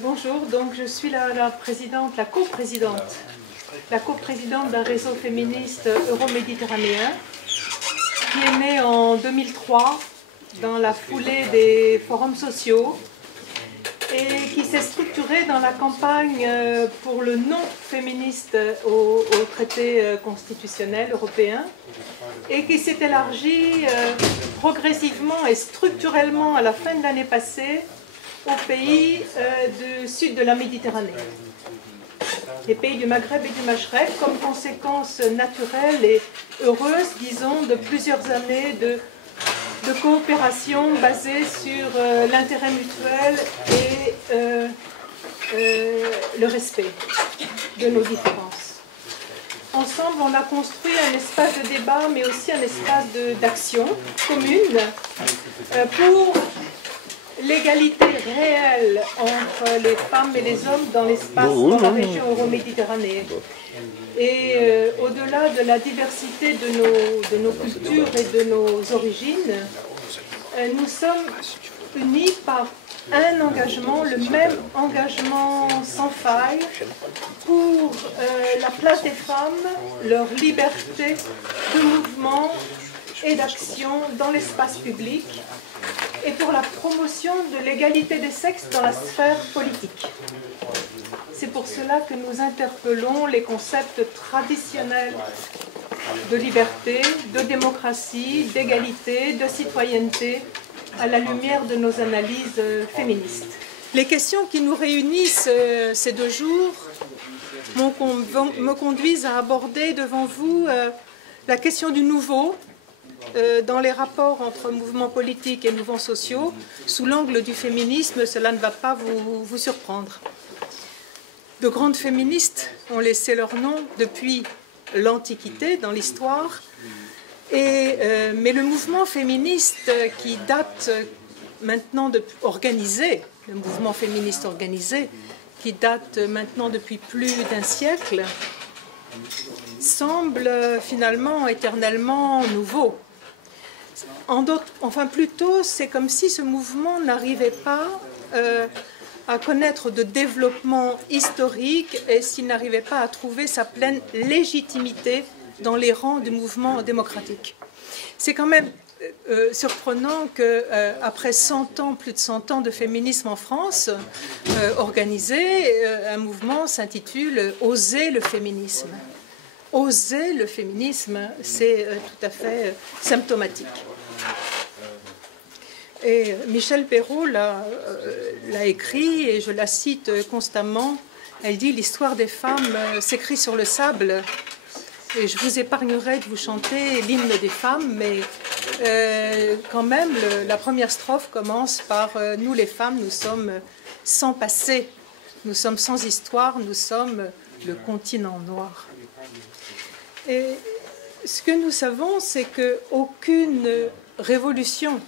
Bonjour, donc je suis la coprésidente d'un réseau féministe euro-méditerranéen qui est né en 2003 dans la foulée des forums sociaux et qui s'est structuré dans la campagne pour le non féministe au traité constitutionnel européen et qui s'est élargi progressivement et structurellement à la fin de l'année passée aux pays du sud de la Méditerranée, les pays du Maghreb et du Machrek, comme conséquence naturelle et heureuse, disons, de plusieurs années de coopération basée sur l'intérêt mutuel et le respect de nos différences. Ensemble, on a construit un espace de débat, mais aussi un espace d'action commune pour l'égalité réelle entre les femmes et les hommes dans l'espace, dans la région euro-méditerranéenne. Et au-delà de la diversité de nos cultures et de nos origines, nous sommes unis par un engagement, le même engagement sans faille pour la place des femmes, leur liberté de mouvement et d'action dans l'espace public et pour la promotion de l'égalité des sexes dans la sphère politique. C'est pour cela que nous interpellons les concepts traditionnels de liberté, de démocratie, d'égalité, de citoyenneté à la lumière de nos analyses féministes. Les questions qui nous réunissent ces 2 jours me conduisent à aborder devant vous la question du nouveau dans les rapports entre mouvements politiques et mouvements sociaux. Sous l'angle du féminisme, cela ne va pas vous surprendre. De grandes féministes ont laissé leur nom depuis l'Antiquité dans l'histoire, mais le mouvement féministe qui date maintenant le mouvement féministe organisé, qui date maintenant depuis plus d'1 siècle, semble finalement éternellement nouveau. Enfin, plutôt, c'est comme si ce mouvement n'arrivait pas à connaître de développement historique et s'il n'arrivait pas à trouver sa pleine légitimité dans les rangs du mouvement démocratique. C'est quand même surprenant qu'après plus de 100 ans de féminisme en France organisé, un mouvement s'intitule « Oser le féminisme ». Oser le féminisme, c'est tout à fait symptomatique. Et Michel Perrault l'a écrit, et je la cite constamment. Elle dit « L'histoire des femmes s'écrit sur le sable ». Et je vous épargnerai de vous chanter l'hymne des femmes, mais quand même, la première strophe commence par « Nous les femmes, nous sommes sans passé, nous sommes sans histoire, nous sommes le continent noir ». Et ce que nous savons, c'est qu'aucune révolution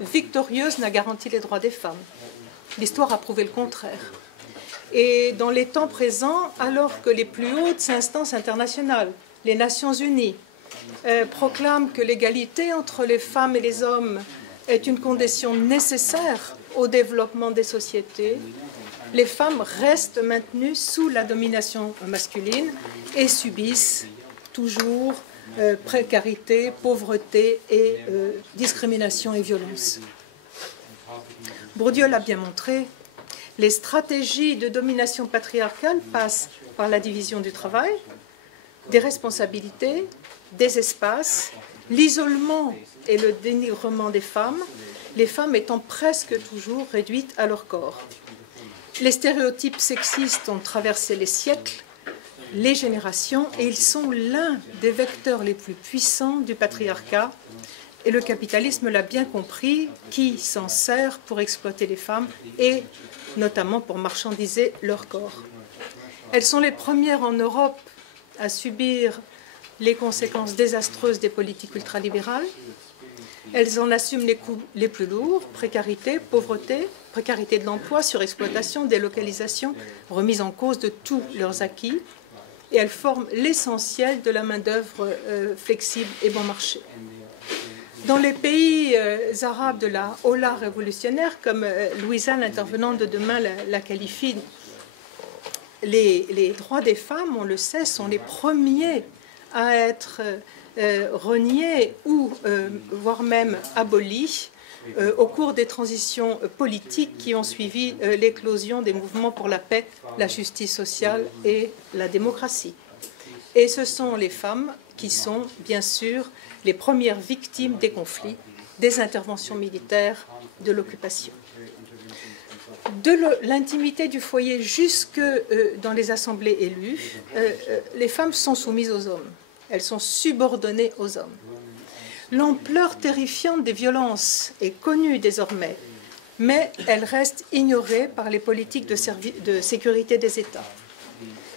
victorieuse n'a garanti les droits des femmes. L'histoire a prouvé le contraire. Et dans les temps présents, alors que les plus hautes instances internationales, les Nations Unies, proclament que l'égalité entre les femmes et les hommes est une condition nécessaire au développement des sociétés, les femmes restent maintenues sous la domination masculine et subissent toujours précarité, pauvreté et discrimination et violence. Bourdieu l'a bien montré, les stratégies de domination patriarcale passent par la division du travail, des responsabilités, des espaces, l'isolement et le dénigrement des femmes, les femmes étant presque toujours réduites à leur corps. Les stéréotypes sexistes ont traversé les siècles, les générations, et ils sont l'un des vecteurs les plus puissants du patriarcat. Et le capitalisme l'a bien compris, qui s'en sert pour exploiter les femmes et notamment pour marchandiser leur corps. Elles sont les premières en Europe à subir les conséquences désastreuses des politiques ultralibérales. Elles en assument les coûts les plus lourds, précarité, pauvreté, précarité de l'emploi, surexploitation, délocalisation, remise en cause de tous leurs acquis. Et elles forment l'essentiel de la main-d'œuvre flexible et bon marché. Dans les pays arabes de la Ola révolutionnaire, comme Louisa, l'intervenante de demain, la qualifie, les droits des femmes, on le sait, sont les premiers à être reniés ou voire même abolis au cours des transitions politiques qui ont suivi l'éclosion des mouvements pour la paix, la justice sociale et la démocratie. Et ce sont les femmes qui sont, bien sûr, les premières victimes des conflits, des interventions militaires, de l'occupation. De l'intimité du foyer jusque dans les assemblées élues, les femmes sont soumises aux hommes. Elles sont subordonnées aux hommes. L'ampleur terrifiante des violences est connue désormais, mais elle reste ignorée par les politiques de sécurité des États.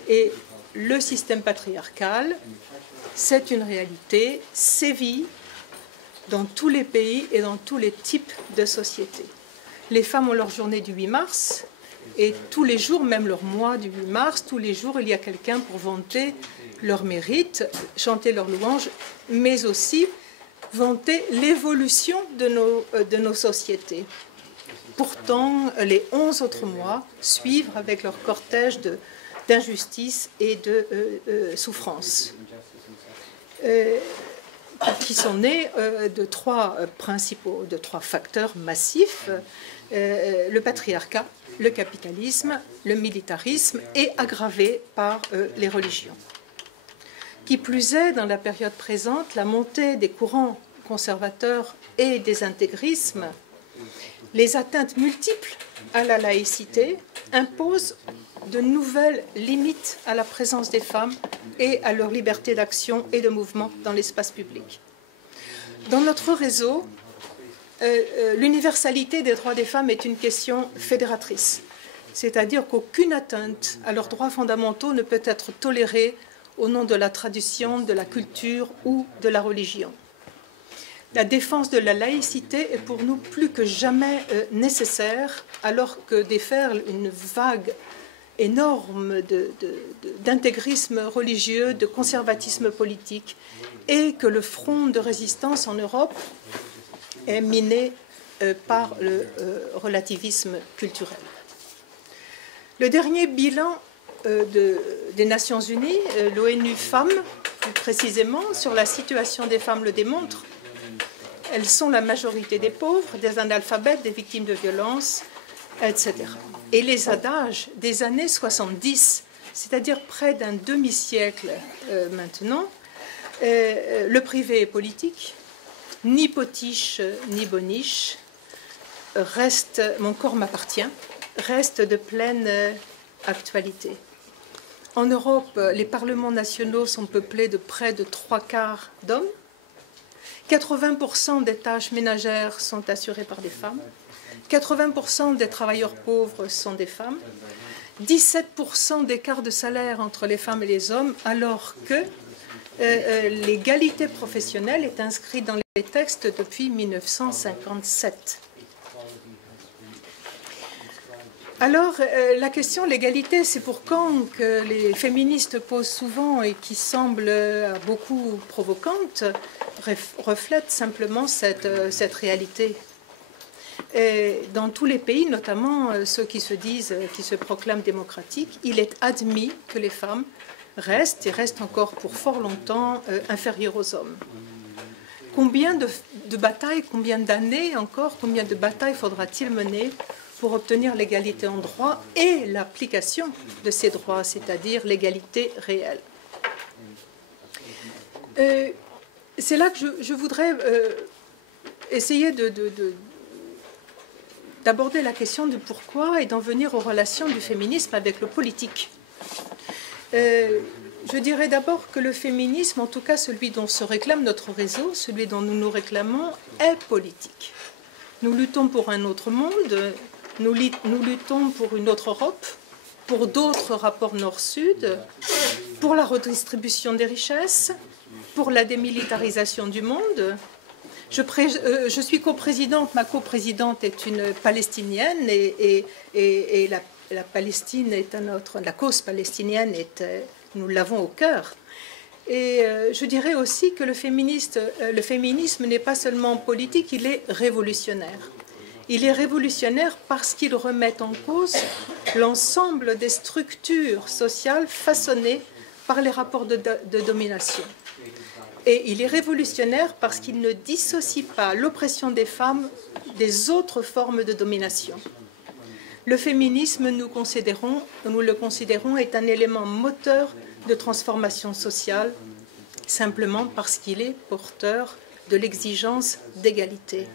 Et le système patriarcal, c'est une réalité, sévit dans tous les pays et dans tous les types de sociétés. Les femmes ont leur journée du 8 mars et tous les jours, même leur mois du 8 mars, tous les jours, il y a quelqu'un pour vanter leur mérite, chanter leur louange, mais aussi vanter l'évolution de nos sociétés. Pourtant, les 11 autres mois suivent avec leur cortège d'injustice et de souffrance, qui sont nés de trois facteurs massifs, le patriarcat, le capitalisme, le militarisme, et aggravés par les religions. Qui plus est, dans la période présente, la montée des courants conservateurs et des intégrismes, les atteintes multiples à la laïcité imposent de nouvelles limites à la présence des femmes et à leur liberté d'action et de mouvement dans l'espace public. Dans notre réseau, l'universalité des droits des femmes est une question fédératrice, c'est-à-dire qu'aucune atteinte à leurs droits fondamentaux ne peut être tolérée au nom de la tradition, de la culture ou de la religion. La défense de la laïcité est pour nous plus que jamais nécessaire, alors que déferle une vague énorme d'intégrisme religieux, de conservatisme politique, et que le front de résistance en Europe est miné par le relativisme culturel. Le dernier bilan des Nations Unies, l'ONU Femmes, plus précisément, sur la situation des femmes le démontre. Elles sont la majorité des pauvres, des analphabètes, des victimes de violences, etc. Et les adages des années 70, c'est-à-dire près d'un demi-siècle maintenant, le privé est politique, ni potiche ni boniche, mon corps m'appartient, reste de pleine actualité. En Europe, les parlements nationaux sont peuplés de près de 3/4 d'hommes. 80% des tâches ménagères sont assurées par des femmes. 80% des travailleurs pauvres sont des femmes. 17% d'écart de salaire entre les femmes et les hommes, alors que l'égalité professionnelle est inscrite dans les textes depuis 1957. Alors, la question de l'égalité, c'est pour quand que les féministes posent souvent et qui semble à beaucoup provocante, reflète simplement cette réalité. Et dans tous les pays, notamment ceux qui se proclament démocratiques, il est admis que les femmes restent, et restent encore pour fort longtemps, inférieures aux hommes. Combien de batailles, combien d'années encore, combien de batailles faudra-t-il mener pour obtenir l'égalité en droit et l'application de ces droits, c'est-à-dire l'égalité réelle. C'est là que je voudrais essayer d'aborder la question de pourquoi et d'en venir aux relations du féminisme avec le politique. Je dirais d'abord que le féminisme, en tout cas celui dont se réclame notre réseau, celui dont nous nous réclamons, est politique. Nous luttons pour un autre monde. Nous luttons pour une autre Europe, pour d'autres rapports nord-sud, pour la redistribution des richesses, pour la démilitarisation du monde. Je suis coprésidente, ma coprésidente est une Palestinienne et la Palestine est la cause palestinienne, nous l'avons au cœur. Et je dirais aussi que le féminisme n'est pas seulement politique, il est révolutionnaire. Il est révolutionnaire parce qu'il remet en cause l'ensemble des structures sociales façonnées par les rapports de domination. Et il est révolutionnaire parce qu'il ne dissocie pas l'oppression des femmes des autres formes de domination. Le féminisme, nous le considérons, est un élément moteur de transformation sociale, simplement parce qu'il est porteur de l'exigence d'égalité.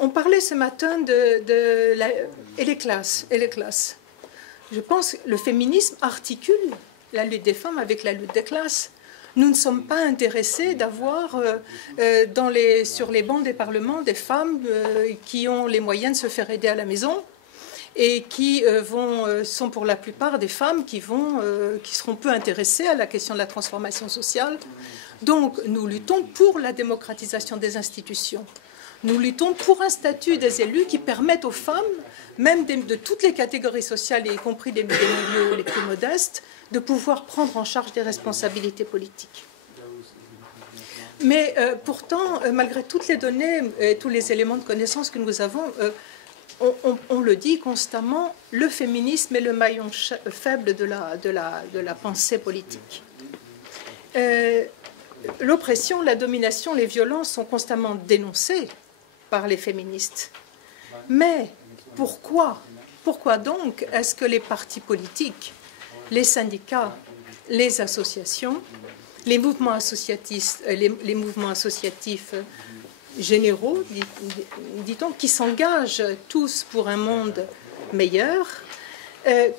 On parlait ce matin et les classes. Je pense que le féminisme articule la lutte des femmes avec la lutte des classes. Nous ne sommes pas intéressés d'avoir sur les bancs des parlements des femmes qui ont les moyens de se faire aider à la maison et qui sont pour la plupart des femmes qui seront peu intéressées à la question de la transformation sociale. Donc nous luttons pour la démocratisation des institutions. Nous luttons pour un statut des élus qui permette aux femmes, même de toutes les catégories sociales, y compris des milieux les plus modestes, de pouvoir prendre en charge des responsabilités politiques. Mais pourtant, malgré toutes les données et tous les éléments de connaissance que nous avons, on le dit constamment, le féminisme est le maillon faible de la pensée politique. L'oppression, la domination, les violences sont constamment dénoncées par les féministes. Mais pourquoi donc est-ce que les partis politiques, les syndicats, les associations, les mouvements associatifs généraux, dit-on, qui s'engagent tous pour un monde meilleur,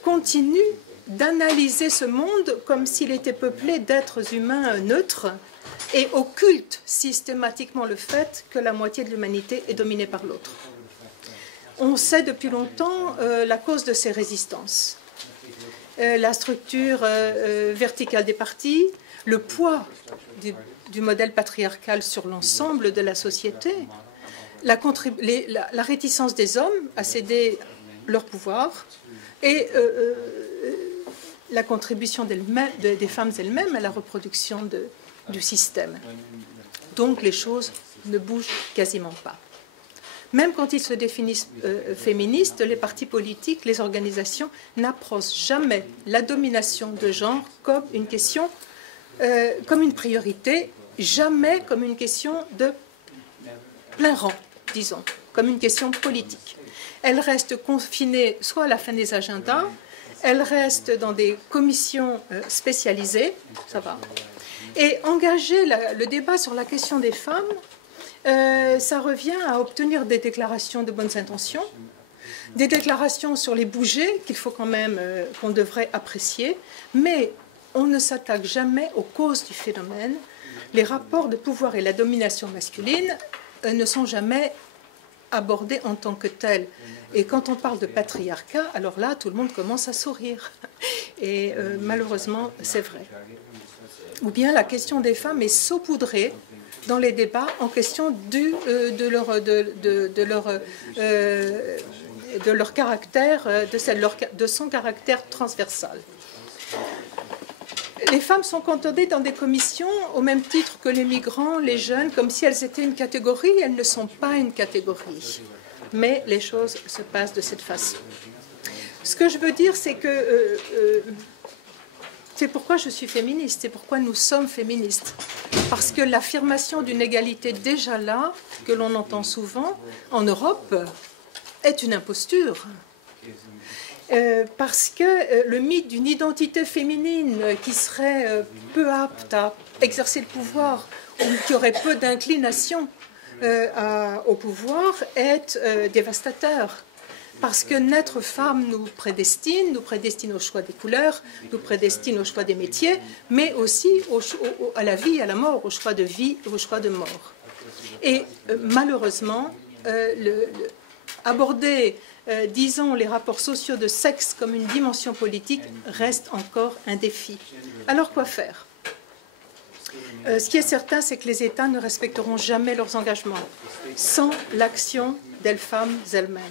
continuent d'analyser ce monde comme s'il était peuplé d'êtres humains neutres et occultent systématiquement le fait que la moitié de l'humanité est dominée par l'autre. On sait depuis longtemps la cause de ces résistances. La structure verticale des partis, le poids du modèle patriarcal sur l'ensemble de la société, la réticence des hommes à céder leur pouvoir et la contribution des femmes elles-mêmes à la reproduction du système. Donc les choses ne bougent quasiment pas. Même quand ils se définissent féministes, les partis politiques, les organisations n'approchent jamais la domination de genre comme une question, comme une priorité, jamais comme une question de plein rang, disons, comme une question politique. Elles restent confinées soit à la fin des agendas, elles restent dans des commissions spécialisées, ça va. Et engager le débat sur la question des femmes, ça revient à obtenir des déclarations de bonnes intentions, des déclarations sur les bougers qu'il faut quand même, qu'on devrait apprécier, mais on ne s'attaque jamais aux causes du phénomène. Les rapports de pouvoir et la domination masculine ne sont jamais abordés en tant que tels. Et quand on parle de patriarcat, alors là, tout le monde commence à sourire. Et malheureusement, c'est vrai. Ou bien la question des femmes est saupoudrée dans les débats en question de leur caractère, de son caractère transversal. Les femmes sont cantonnées dans des commissions au même titre que les migrants, les jeunes, comme si elles étaient une catégorie. Elles ne sont pas une catégorie. Mais les choses se passent de cette façon. Ce que je veux dire, c'est que c'est pourquoi je suis féministe, c'est pourquoi nous sommes féministes. Parce que l'affirmation d'une égalité déjà là, que l'on entend souvent en Europe, est une imposture. Parce que le mythe d'une identité féminine qui serait peu apte à exercer le pouvoir ou qui aurait peu d'inclination au pouvoir est dévastateur. Parce que naître femme nous prédestine au choix des couleurs, nous prédestine au choix des métiers, mais aussi à la vie, à la mort, au choix de vie et au choix de mort. Et malheureusement, aborder, disons, les rapports sociaux de sexe comme une dimension politique reste encore un défi. Alors quoi faire ? Ce qui est certain, c'est que les États ne respecteront jamais leurs engagements sans l'action des femmes elles-mêmes.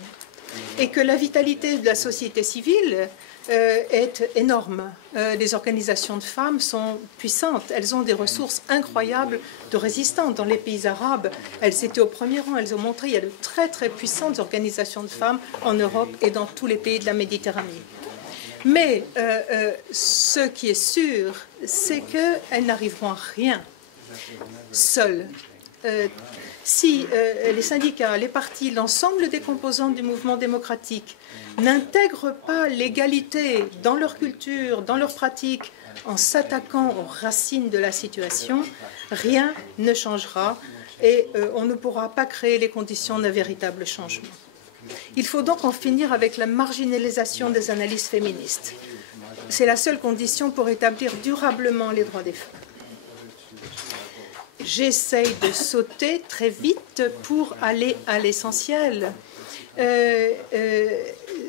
et que la vitalité de la société civile est énorme. Les organisations de femmes sont puissantes, elles ont des ressources incroyables de résistantes. Dans les pays arabes, elles étaient au premier rang, elles ont montré qu'il y a de très très puissantes organisations de femmes en Europe et dans tous les pays de la Méditerranée. Mais ce qui est sûr, c'est qu'elles n'arriveront à rien seules. Si les syndicats, les partis, l'ensemble des composantes du mouvement démocratique n'intègrent pas l'égalité dans leur culture, dans leurs pratiques, en s'attaquant aux racines de la situation, rien ne changera et on ne pourra pas créer les conditions d'un véritable changement. Il faut donc en finir avec la marginalisation des analyses féministes. C'est la seule condition pour établir durablement les droits des femmes. J'essaye de sauter très vite pour aller à l'essentiel.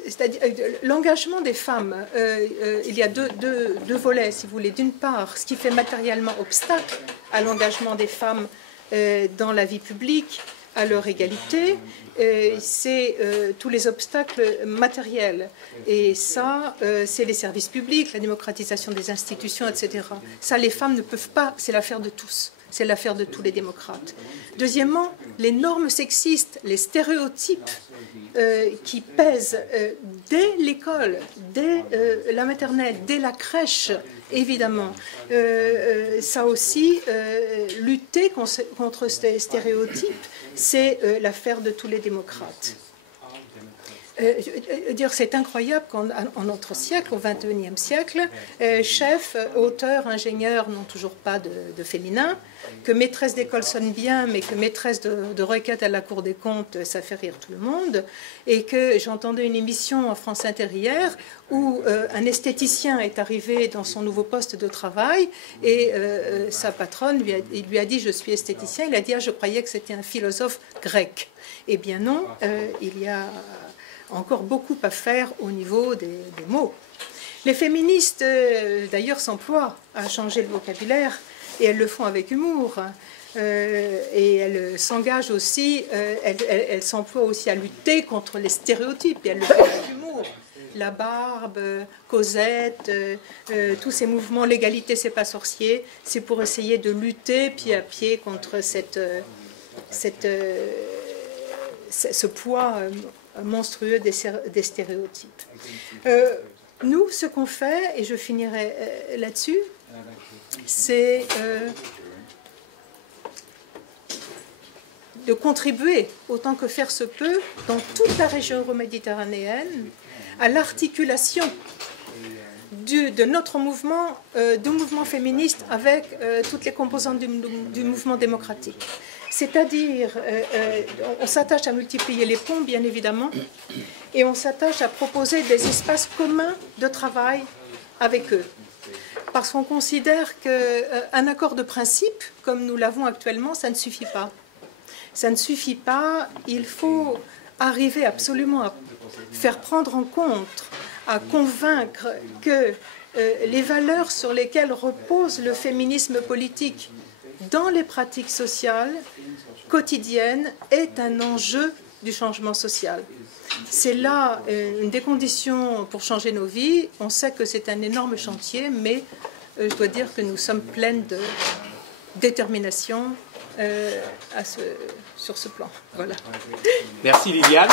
C'est-à-dire l'engagement des femmes. Il y a deux volets, si vous voulez. D'une part, ce qui fait matériellement obstacle à l'engagement des femmes dans la vie publique, à leur égalité, c'est tous les obstacles matériels. Et ça, c'est les services publics, la démocratisation des institutions, etc. Ça, les femmes ne peuvent pas, c'est l'affaire de tous. C'est l'affaire de tous les démocrates. Deuxièmement, les normes sexistes, les stéréotypes qui pèsent dès l'école, dès la maternelle, dès la crèche, évidemment. Ça aussi, lutter contre ces stéréotypes, c'est l'affaire de tous les démocrates. C'est incroyable qu'en notre siècle, au XXIe siècle, chefs, auteurs, ingénieurs n'ont toujours pas de féminin, que maîtresse d'école sonne bien, mais que maîtresse de requête à la Cour des comptes, ça fait rire tout le monde, et que j'entendais une émission en France Inter hier où un esthéticien est arrivé dans son nouveau poste de travail et sa patronne lui a dit « je suis esthéticien », il a dit « ah, je croyais que c'était un philosophe grec ». Eh bien non, il y a encore beaucoup à faire au niveau des mots. Les féministes, d'ailleurs, s'emploient à changer le vocabulaire, et elles le font avec humour. Et elles s'engagent aussi, elles s'emploient aussi à lutter contre les stéréotypes, et elles le font avec humour. La barbe, Cosette, tous ces mouvements, l'égalité, c'est pas sorcier, c'est pour essayer de lutter pied à pied contre ce poids monstrueux des stéréotypes. Nous, ce qu'on fait, et je finirai là-dessus, c'est de contribuer, autant que faire se peut, dans toute la région euroméditerranéenne, à l'articulation de notre mouvement, du mouvement féministe avec toutes les composantes du mouvement démocratique. C'est-à-dire, on s'attache à multiplier les ponts, bien évidemment, et on s'attache à proposer des espaces communs de travail avec eux. Parce qu'on considère qu'un accord de principe, comme nous l'avons actuellement, ça ne suffit pas. Ça ne suffit pas, il faut arriver absolument à faire prendre en compte, à convaincre que les valeurs sur lesquelles repose le féminisme politique dans les pratiques sociales quotidiennes est un enjeu du changement social. C'est là une des conditions pour changer nos vies. On sait que c'est un énorme chantier, mais je dois dire que nous sommes pleines de détermination sur ce plan. Voilà. Merci Liliane.